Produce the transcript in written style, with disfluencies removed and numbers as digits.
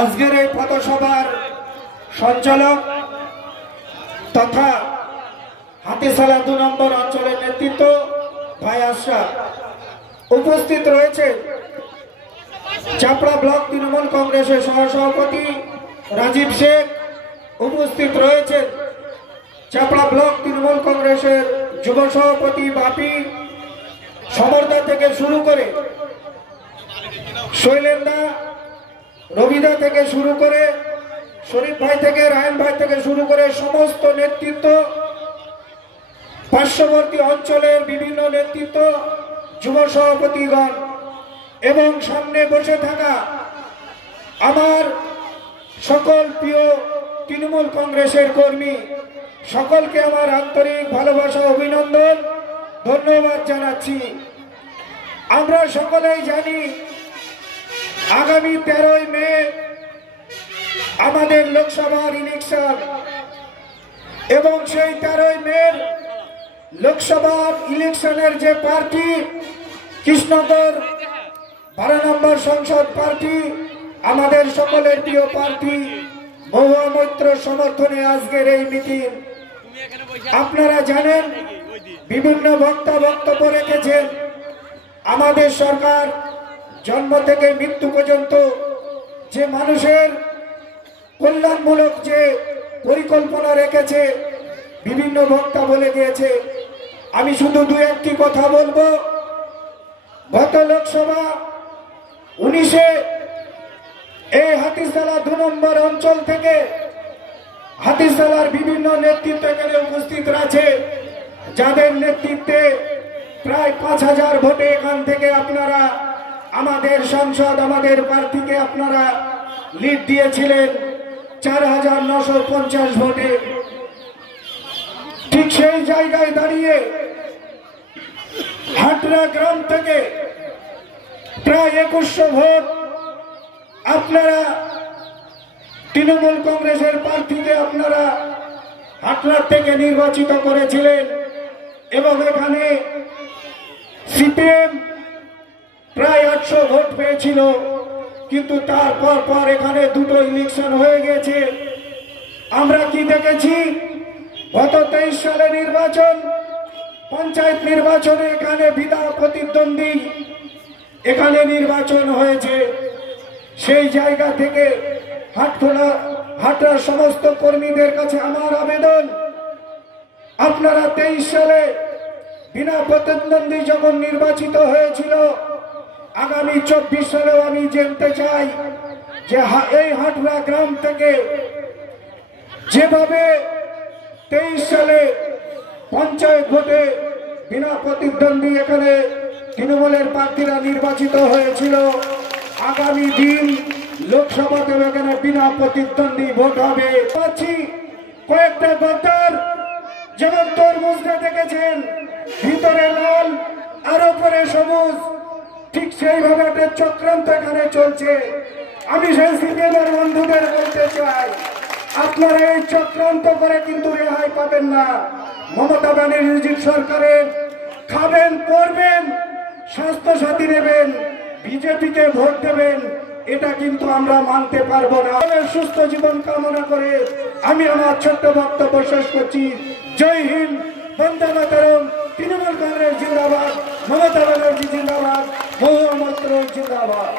আজকের এই পথসভার সঞ্চালক তথা হাতিশালা 2 নম্বর অঞ্চলের নেতৃত্ব ভাই আশরাফ, উপস্থিত রয়েছে চাপড়া ব্লক তৃণমূল কংগ্রেসের সহসভাপতি রাজীব শেখ, উপস্থিত রয়েছে চাপড়া ব্লক তৃণমূল কংগ্রেসের যুব সভাপতি বাপি, সমরদা থেকে শুরু করে শৈলেন্দা, রবিদা থেকে শুরু করে শরীফ ভাই থেকে রায়ন ভাই থেকে শুরু করে সমস্ত নেতৃত্ব, পার্শ্ববর্তী অঞ্চলের বিভিন্ন নেতৃত্ব, যুব সভাপতিগণ এবং সামনে বসে থাকা আমার সকল প্রিয় তৃণমূল কংগ্রেসের কর্মী, সকলকে আমার আন্তরিক ভালোবাসা, অভিনন্দন, ধন্যবাদ জানাচ্ছি। আমরা সকলেই জানি আগামী 13ই মে আমাদের লোকসভার ইলেকশন এবং সেই 13ই মে লোকসভার ইলেকশনের যে প্রার্থী কৃষ্ণনগর 12 নম্বর সংসদ প্রার্থী, আমাদের সকলের প্রিয় প্রার্থী মহুয়া মৈত্র সমর্থনে আজকের এই মিটিং। আপনারা জানেন বিভিন্ন বক্তব্য রেখেছেন। আমাদের সরকার জন্ম থেকে মৃত্যু পর্যন্ত যে মানুষের কল্যাণমূলক যে পরিকল্পনা রেখেছে বিভিন্ন বক্তা বলে গিয়েছে। আমি শুধু 2-1টি কথা বলবো। গত লোকসভা 19-এ এই হাতিশালা 2 নম্বর অঞ্চল থেকে হাতিশালার বিভিন্ন নেতৃত্ব এখানে উপস্থিত আছে, যাদের নেতৃত্বে প্রায় 5000 ভোটে এখান থেকে আপনারা আমাদের সংসদ, আমাদের প্রার্থীকে আপনারা লিড দিয়েছিলেন 4950 ভোটে। ঠিক সেই জায়গায় দাঁড়িয়ে হাটরা গ্রাম থেকে প্রায় 2100 ভোট আপনারা তৃণমূল কংগ্রেসের প্রার্থীকে আপনারা হাটরা থেকে নির্বাচিত করেছিলেন এবং এখানে সিপিএম প্রায় 800 ভোট পেয়েছিল। কিন্তু তারপর এখানে 2টো ইলেকশন হয়ে গেছে। আমরা কি দেখেছি? গত 23 সালে নির্বাচন, পঞ্চায়েত নির্বাচনে এখানে বিনা প্রতিদ্বন্দ্বী এখানে নির্বাচন হয়েছে। সেই জায়গা থেকে হাটরার সমস্ত কর্মীদের কাছে আমার আবেদন, আপনারা 23 সালে বিনা প্রতিদ্বন্দ্বী যখন নির্বাচিত হয়েছিল, আগামী 24 সালেও আমি জানতে চাই যে এই হাটরা গ্রাম থেকে যেভাবে 23 সালে পঞ্চায়েত ভোটে বিনা প্রতিদ্বন্দ্বী এখানে তৃণমূলের প্রার্থীরা নির্বাচিত হয়েছিল, আগামী দিন লোকসভাতেও এখানে বিনা প্রতিদ্বন্দ্বী ভোট হবে। কয়েকটা গদ্দার যেমন তরমুজটা দেখেছেন ভিতরে লাল আর উপরে সবুজ, ঠিক সেইভাবে একটা চক্রান্ত এখানে চলছে। আমি সেই সিপিএমের বন্ধুদের বলতে চাই, আপনারা এই চক্রান্ত করে কিন্তু রেহাই পাবেন না। মমতা ব্যানার্জির সরকারের খাবেন, পড়বেন, স্বাস্থ্যসাথী নেবেন, বিজেপিকে ভোট দেবেন, এটা কিন্তু আমরা মানতে পারবো না। সুস্থ জীবন কামনা করে আমি আমার ছোট্ট বক্তব্য শেষ করছি। জয় হিন্দ, বন্দে মাতরম, তৃণমূল কংগ্রেস জিন্দাবাদ, মমতা ব্যানার্জি জিন্দাবাদ, মহুয়া মৈত্র জিন্দাবাদ।